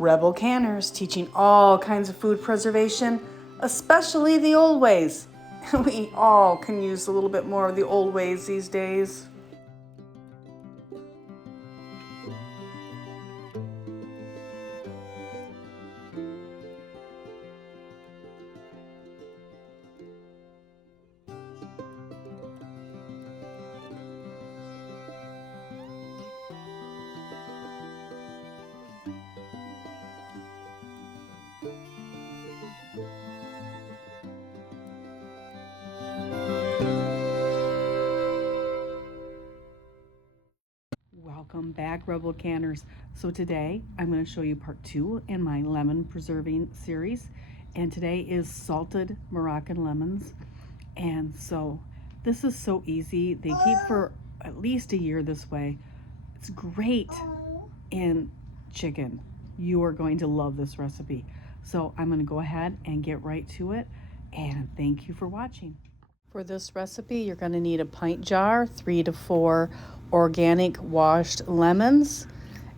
Rebel Canners, teaching all kinds of food preservation, especially the old ways. We all can use a little bit more of the old ways these days. Welcome back, Rebel Canners. So today I'm going to show you part 2 in my lemon preserving series, and today is salted Moroccan lemons. And so this is so easy. They keep for at least a year this way. It's great in chicken. You are going to love this recipe. So I'm going to go ahead and get right to it, and thank you for watching. For this recipe, you're going to need a pint jar, 3 to 4 organic washed lemons,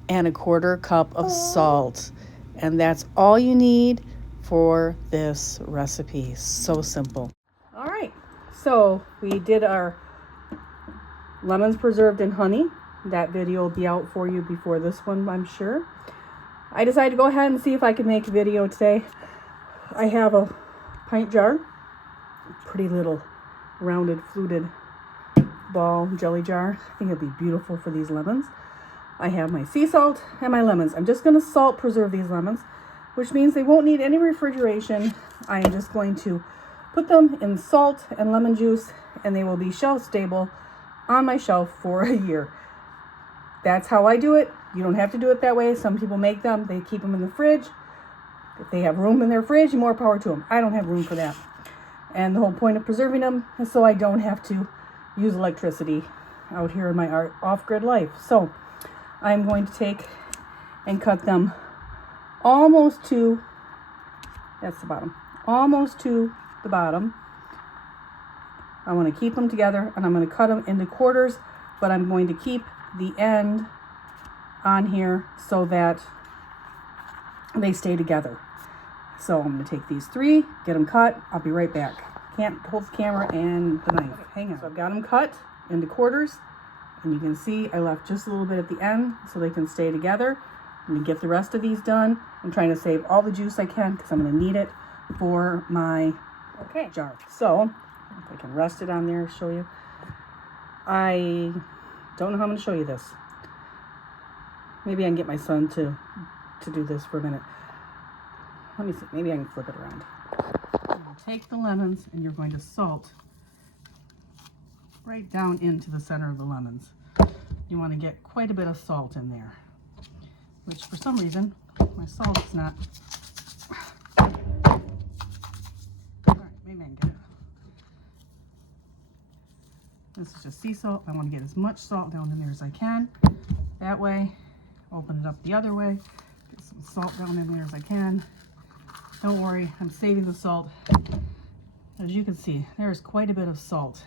and a 1/4 cup of salt. And that's all you need for this recipe. So simple. All right, so we did our lemons preserved in honey. That video will be out for you before this one, I'm sure. I decided to go ahead and see if I could make a video today. I have a pint jar, pretty little rounded fluted ball jelly jar. I think it'd be beautiful for these lemons. I have my sea salt and my lemons. I'm just going to salt preserve these lemons, which means they won't need any refrigeration. I am just going to put them in salt and lemon juice, and they will be shelf stable on my shelf for a year. That's how I do it. You don't have to do it that way. Some people make them, they keep them in the fridge. If they have room in their fridge, more power to them. I don't have room for that. And the whole point of preserving them is so I don't have to use electricity out here in my off-grid life. So I'm going to take and cut them almost to, that's the bottom, almost to the bottom. I want to keep them together, and I'm going to cut them into quarters, but I'm going to keep the end on here so that they stay together. So I'm going to take these 3, get them cut. I'll be right back. Can't hold the camera and the knife. Hang on. So I've got them cut into quarters, and you can see I left just a little bit at the end so they can stay together. I'm going to get the rest of these done. I'm trying to save all the juice I can because I'm going to need it for my jar. So if I can rest it on there, show you. I don't know how I'm going to show you this. Maybe I can get my son to do this for a minute. Let me see. Maybe I can flip it around. You'll take the lemons and you're going to salt right down into the center of the lemons. You want to get quite a bit of salt in there, which for some reason my salt is not. All right, maybe I can get it. This is just sea salt. I want to get as much salt down in there as I can. That way, open it up the other way. Get some salt down in there as I can. Don't worry, I'm saving the salt. As you can see, there's quite a bit of salt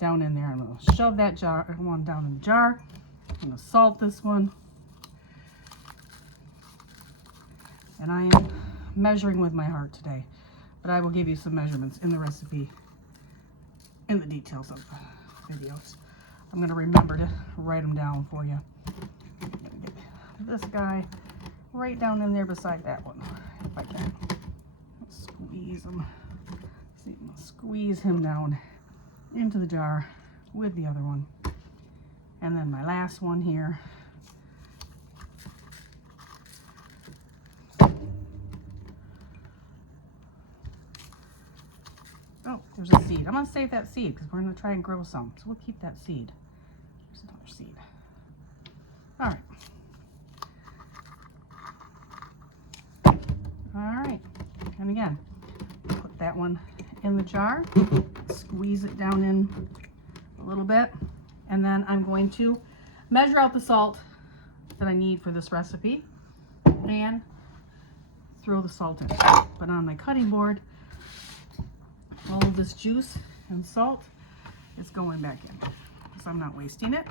down in there. I'm going to shove that one down in the jar. I'm going to salt this one. And I am measuring with my heart today. But I will give you some measurements in the recipe, in the details of the videos. I'm going to remember to write them down for you. I'm going to get this guy right down in there beside that one, if I can. Squeeze him. See, I'm going to squeeze him down into the jar with the other one. And then my last one here. Oh, there's a seed. I'm going to save that seed because we're going to try and grow some. So we'll keep that seed. There's another seed. All right. All right. And again, put that one in the jar. Squeeze it down in a little bit. And then I'm going to measure out the salt that I need for this recipe and throw the salt in. But on my cutting board, all of this juice and salt is going back in because I'm not wasting it.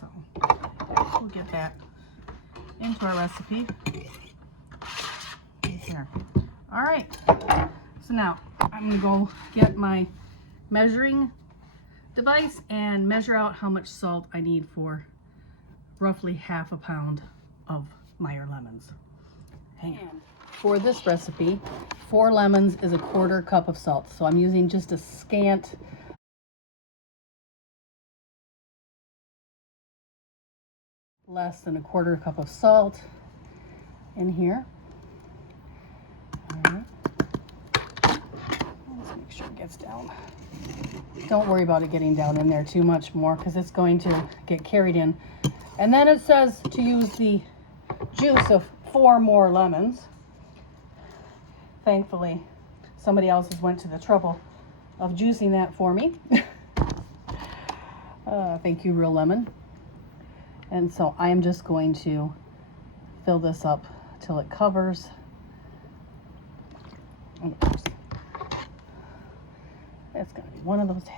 So we'll get that into our recipe. There. All right, so now I'm gonna go get my measuring device and measure out how much salt I need for roughly half a pound of Meyer lemons. Hang on. For this recipe, 4 lemons is a 1/4 cup of salt. So I'm using just a scant less than a 1/4 cup of salt in here. All right. Let's make sure it gets down. Don't worry about it getting down in there too much more because it's going to get carried in. And then it says to use the juice of 4 more lemons. Thankfully, somebody else has went to the trouble of juicing that for me. Thank you, Real Lemon. And so I am just going to fill this up till it covers. Oops. It's gonna be one of those days.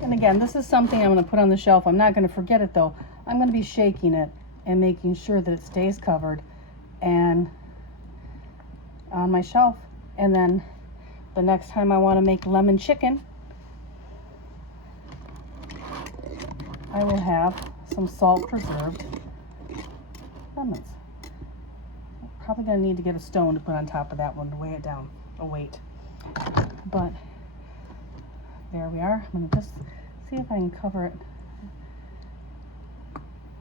And again, this is something I'm going to put on the shelf. I'm not going to forget it though. I'm going to be shaking it and making sure that it stays covered and on my shelf. And then the next time I want to make lemon chicken, I will have some salt preserved lemons. I'm probably going to need to get a stone to put on top of that one to weigh it down a weight. But there we are. I'm going to just see if I can cover it.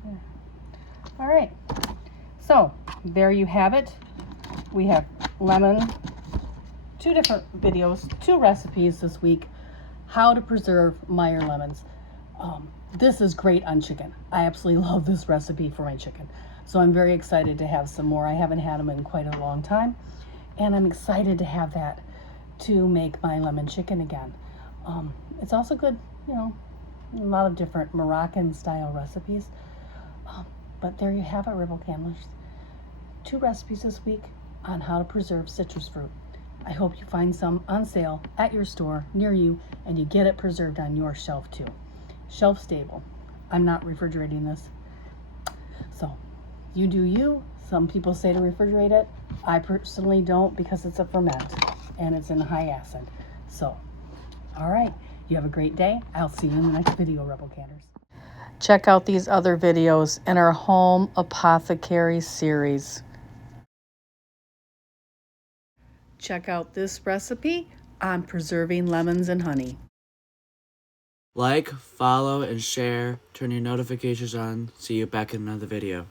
There. All right. So there you have it. We have lemon, 2 different videos, 2 recipes this week, how to preserve Meyer lemons. This is great on chicken. I absolutely love this recipe for my chicken. So I'm very excited to have some more. I haven't had them in quite a long time. And I'm excited to have that to make my lemon chicken again. It's also good, you know, a lot of different Moroccan style recipes. But there you have it, Rebel Candlers. 2 recipes this week on how to preserve citrus fruit. I hope you find some on sale at your store near you and you get it preserved on your shelf too. Shelf stable. I'm not refrigerating this. So you do you. Some people say to refrigerate it. I personally don't because it's a ferment and it's in high acid. So, all right. You have a great day. I'll see you in the next video, Rebel Canners. Check out these other videos in our Home Apothecary series. Check out this recipe on preserving lemons and honey. Like, follow, and share. Turn your notifications on. See you back in another video.